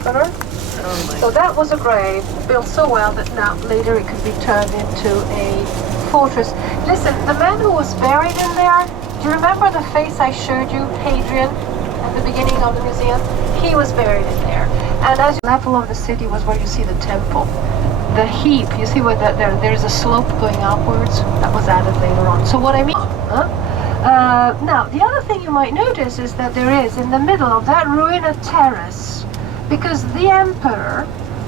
emperor. So that was a grave built so well that now later it could be turned into a fortress. Listen, the man who was buried in there, do you remember the face I showed you, Hadrian, at the beginning of the museum? He was buried in there. And as the level of the city was where you see the temple. The heap, you see where there's a slope going upwards? That was added later on. So what I mean, now, the other thing you might notice is that there is, in the middle of that ruin, a terrace. Because the emperor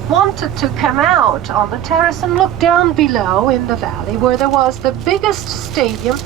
wanted to come out on the terrace and look down below in the valley where there was the biggest stadium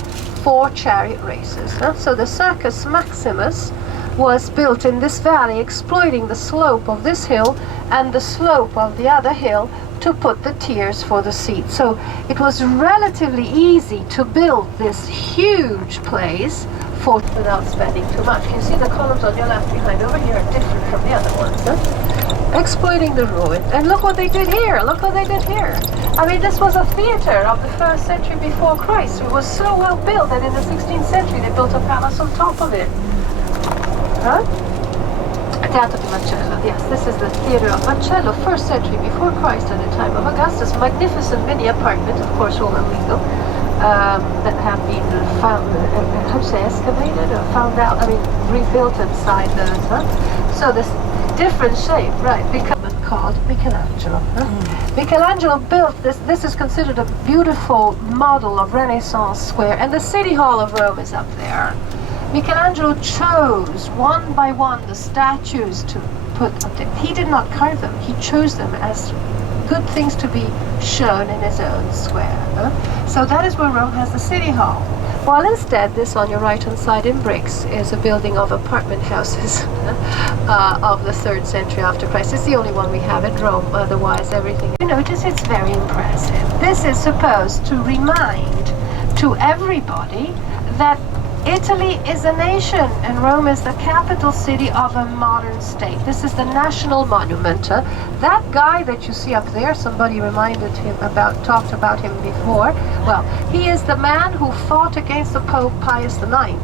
for chariot races. So the Circus Maximus was built in this valley, exploiting the slope of this hill and the slope of the other hill to put the tiers for the seats. So it was relatively easy to build this huge place for without spending too much. You see the columns on your left behind over here are different from the other ones. Exploiting the ruin. And look what they did here. Look what they did here. I mean, this was a theater of the 1st century before Christ. It was so well built that in the 16th century they built a palace on top of it. Teatro di Marcello. Yes, this is the theater of Marcello, 1st century before Christ, at the time of Augustus. Magnificent mini apartment, of course all illegal, that have been found, how to say, excavated or found out, I mean, rebuilt inside the, so this different shape, right, called Michelangelo. Michelangelo built this. This is considered a beautiful model of Renaissance square, and the City Hall of Rome is up there. Michelangelo chose one by one the statues to put up there. He did not carve them. He chose them as good things to be shown in his own square. So that is where Rome has the City Hall. While instead, this on your right-hand side in bricks is a building of apartment houses of the 3rd century after Christ. It's the only one we have in Rome. Otherwise, everything. You notice it's very impressive. This is supposed to remind to everybody that Italy is a nation and Rome is the capital city of a modern state. This is the national monument. That guy that you see up there, somebody talked about him before. Well, he is the man who fought against the Pope Pius IX.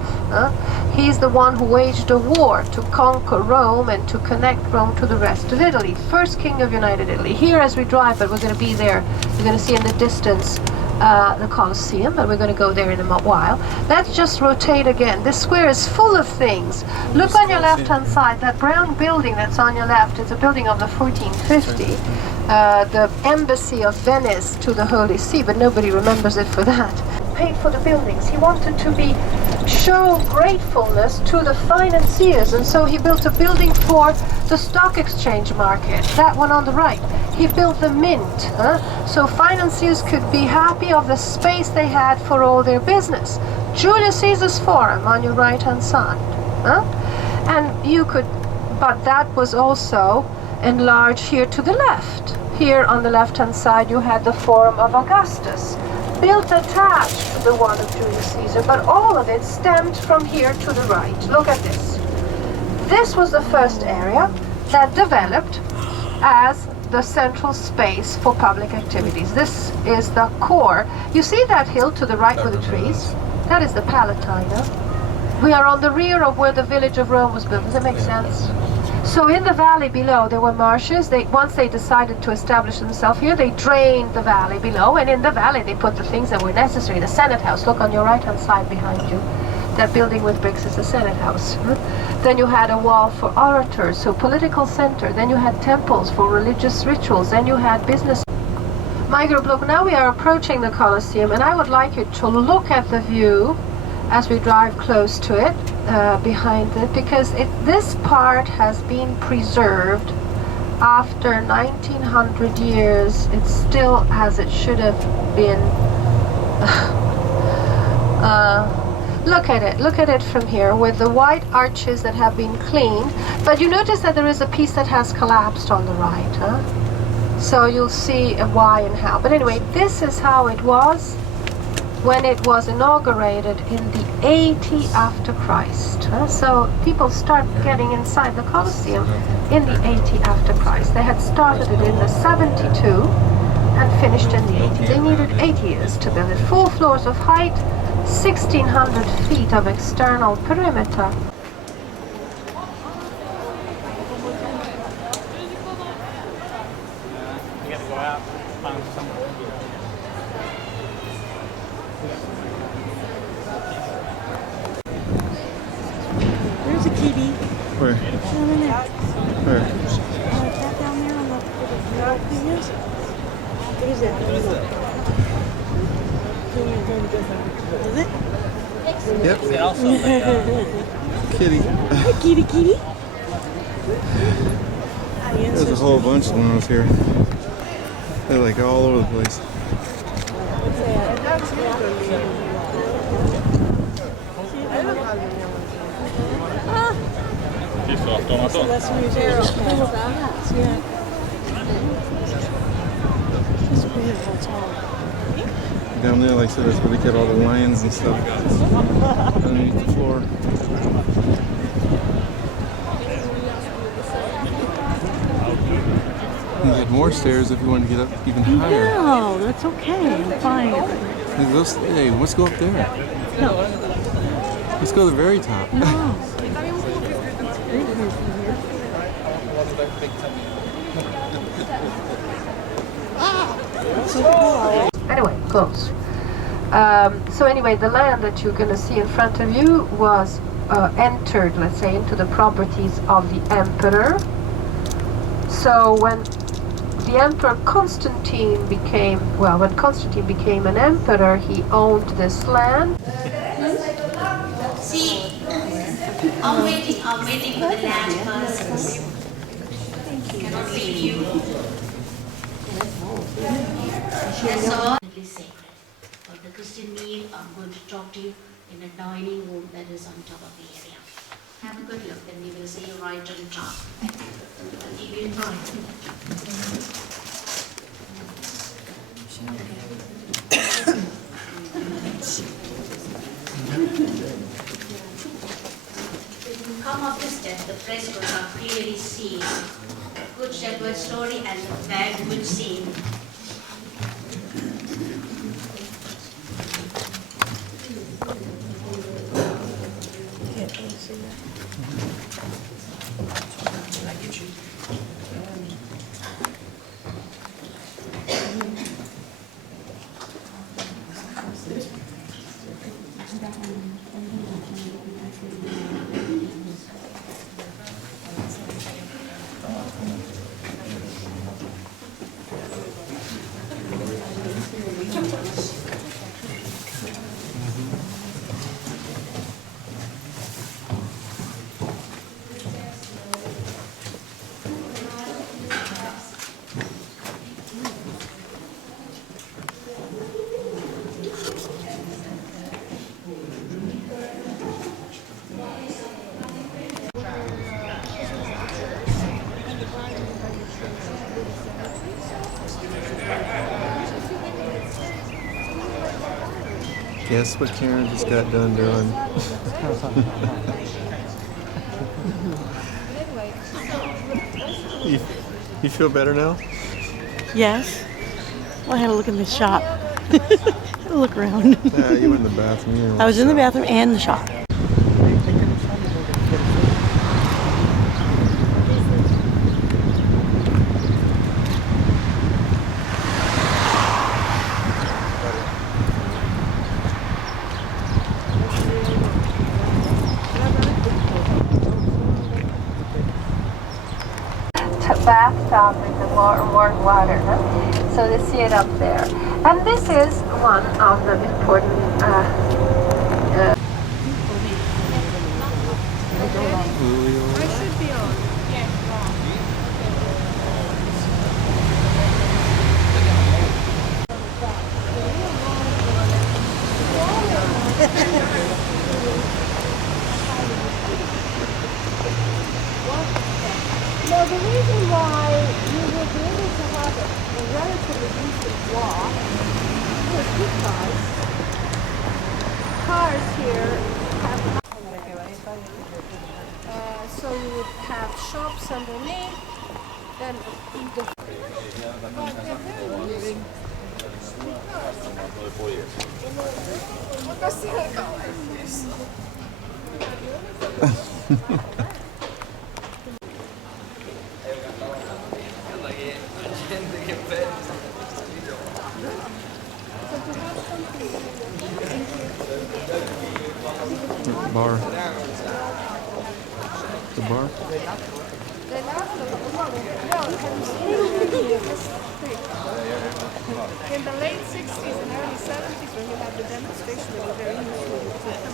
He's the one who waged a war to conquer Rome and to connect Rome to the rest of Italy. First king of United Italy. Here as we drive, but we're going to be there. You're going to see in the distance the Colosseum, but we're going to go there in a while. Let's just rotate again. This square is full of things. Look on your left-hand side. That brown building that's on your left is a building of the 1450, the Embassy of Venice to the Holy See, but nobody remembers it for that. Paid for the buildings. He wanted to show gratefulness to the financiers, and so he built a building for the stock exchange market, that one on the right. He built the mint, so financiers could be happy of the space they had for all their business. Julius Caesar's Forum on your right-hand side. And you could, but that was also enlarged here to the left. Here on the left-hand side you had the Forum of Augustus, built attached to the one of Julius Caesar, but all of it stemmed from here to the right. Look at this. This was the first area that developed as the central space for public activities. This is the core. You see that hill to the right with the trees? That is the Palatine. We are on the rear of where the village of Rome was built. Does that make sense? So in the valley below there were marshes. Once they decided to establish themselves here, they drained the valley below, and in the valley they put the things that were necessary. The Senate House, look on your right-hand side behind you. That building with bricks is the Senate House. Then you had a wall for orators, so political center. Then you had temples for religious rituals. Then you had business. My group, look, now we are approaching the Colosseum, and I would like you to look at the view as we drive close to it, behind it, because this part has been preserved after 1900 years. It's still as it should have been. Look at it from here with the white arches that have been cleaned, but you notice that there is a piece that has collapsed on the right, so you'll see why and how. But anyway, this is how it was when it was inaugurated in the 80 after Christ. So people start getting inside the Colosseum in the 80 after Christ. They had started it in the 72 and finished in the 80. They needed 8 years to build it. 4 floors of height, 1,600 feet of external perimeter. There's a kitty. Where? Down in there. Where? That down there on the little thing is. What is that? Is it? Yep. Kitty. Hi, kitty, kitty. There's a whole bunch of them here. They're like all over the place. So that's when you're full of cats, yeah. It's beautiful, it's all. Down there, like I said, that's where they get all the lions and stuff underneath the floor. You get more stairs if you want to get up even higher. No, that's okay. I'm fine. Hey, let's go up there. No. Let's go to the very top. No. Anyway, close. So anyway, the land that you're going to see in front of you was entered, let's say, into the properties of the emperor. So when the emperor Constantine became, well, when Constantine became an emperor, he owned this land. See, I'm waiting for the last person. Cannot leave you. That's all. Sacred. For the Christian meal, I'm going to talk to you in a dining room that is on top of the area. Have a good look, and we will see you right on top. I'll give you time. Come up the step, the frescoes are clearly seen. Good shepherd story and the bad good scene. Guess what Karen just got done doing? you feel better now? Yes. Well, I had to look in the shop. I had to look around. Yeah, you were in the bathroom. I was in the bathroom and the shop. Bathtub with the warm water. Huh? So they see it up there. And this is one of the important I should be on. No, the reason why you will be able to have a relatively decent walk is because cars here have so you would have shops underneath, then gente che pensa Bar. The bar? In the late 60s and early 70s, when you had the demonstration, they were very useful to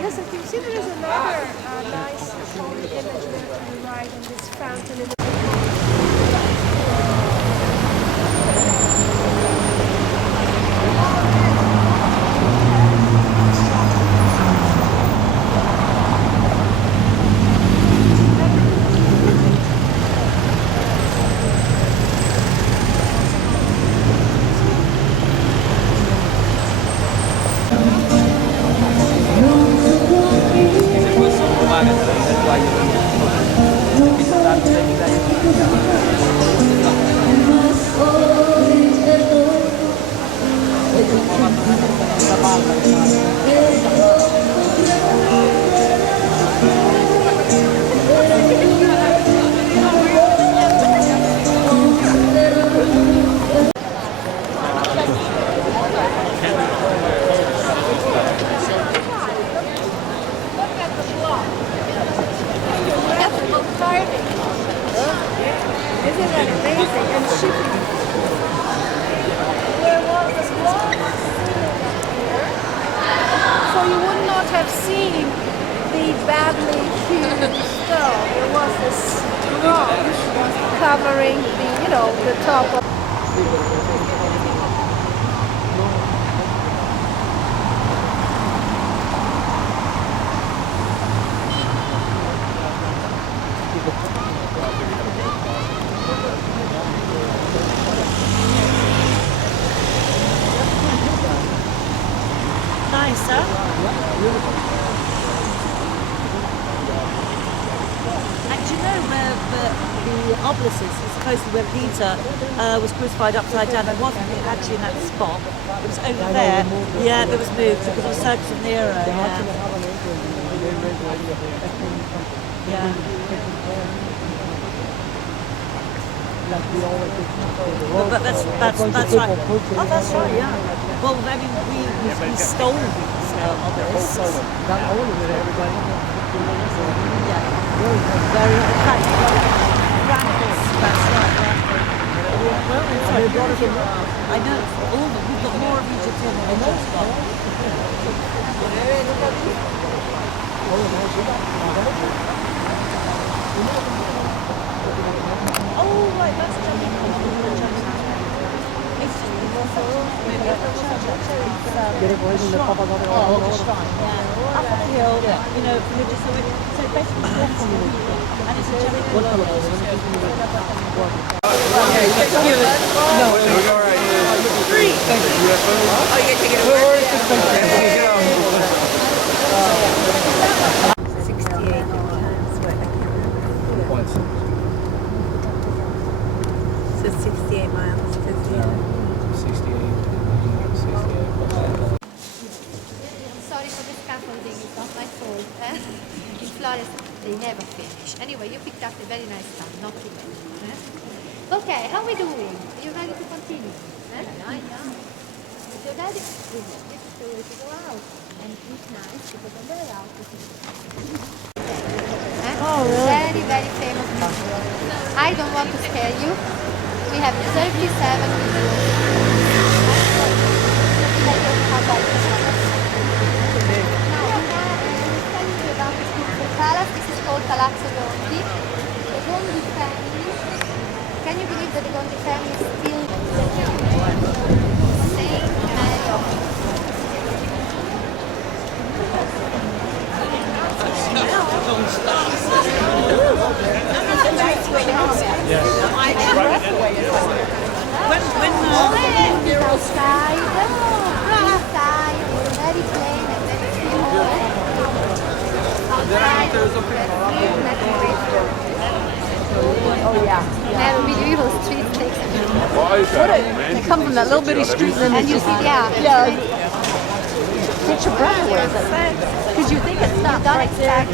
listen, can you see there is another nice holy image there to the right in this fountain in the Isn't that amazing? And shipping. There was this long ceiling up here, so you would not have seen the badly hewn stone. There was this bronze covering the top of. Nice, huh? And do you know where the obelisk is? It's supposed to be where Peter was crucified upside down. It wasn't actually in that spot. It was over there. Yeah, that was moved because it was Circus of Nero. Yeah. Yeah. But that's right. Oh, that's right. Yeah. Well, I mean, we stole these obelisks. Yeah. Very. In fact, Rampus. That's right. Well, I know. All of them. We've got more of Egypt than Egypt's got. Oh, right, that's jumping on the church. It's maybe a shrine, yeah. Up on the hill, religious. So basically, and it's a Three. Thank you. Oh, you can take it away. 68 times what? So 68 miles. 68. Sorry for the scaffolding, it's not my fault. In Florence, they never finish. Anyway, you picked up a very nice time, not too bad. Okay, how are we doing? Are you ready to continue? Yeah. If you're ready, we have this story to go out. And it's nice because on the way out, Oh, really? Very, very famous museum. I don't want to scare you. We have 37 museums. Now, we are telling you about this beautiful palace. This is called Palazzo Gondi. The Gondi family. Can you believe that the Gondi family is still Saint Mary? Very plain and very simple. Now medieval street takes They come from that little bitty street and and you see, Get your breath away. Because you think it's not right there.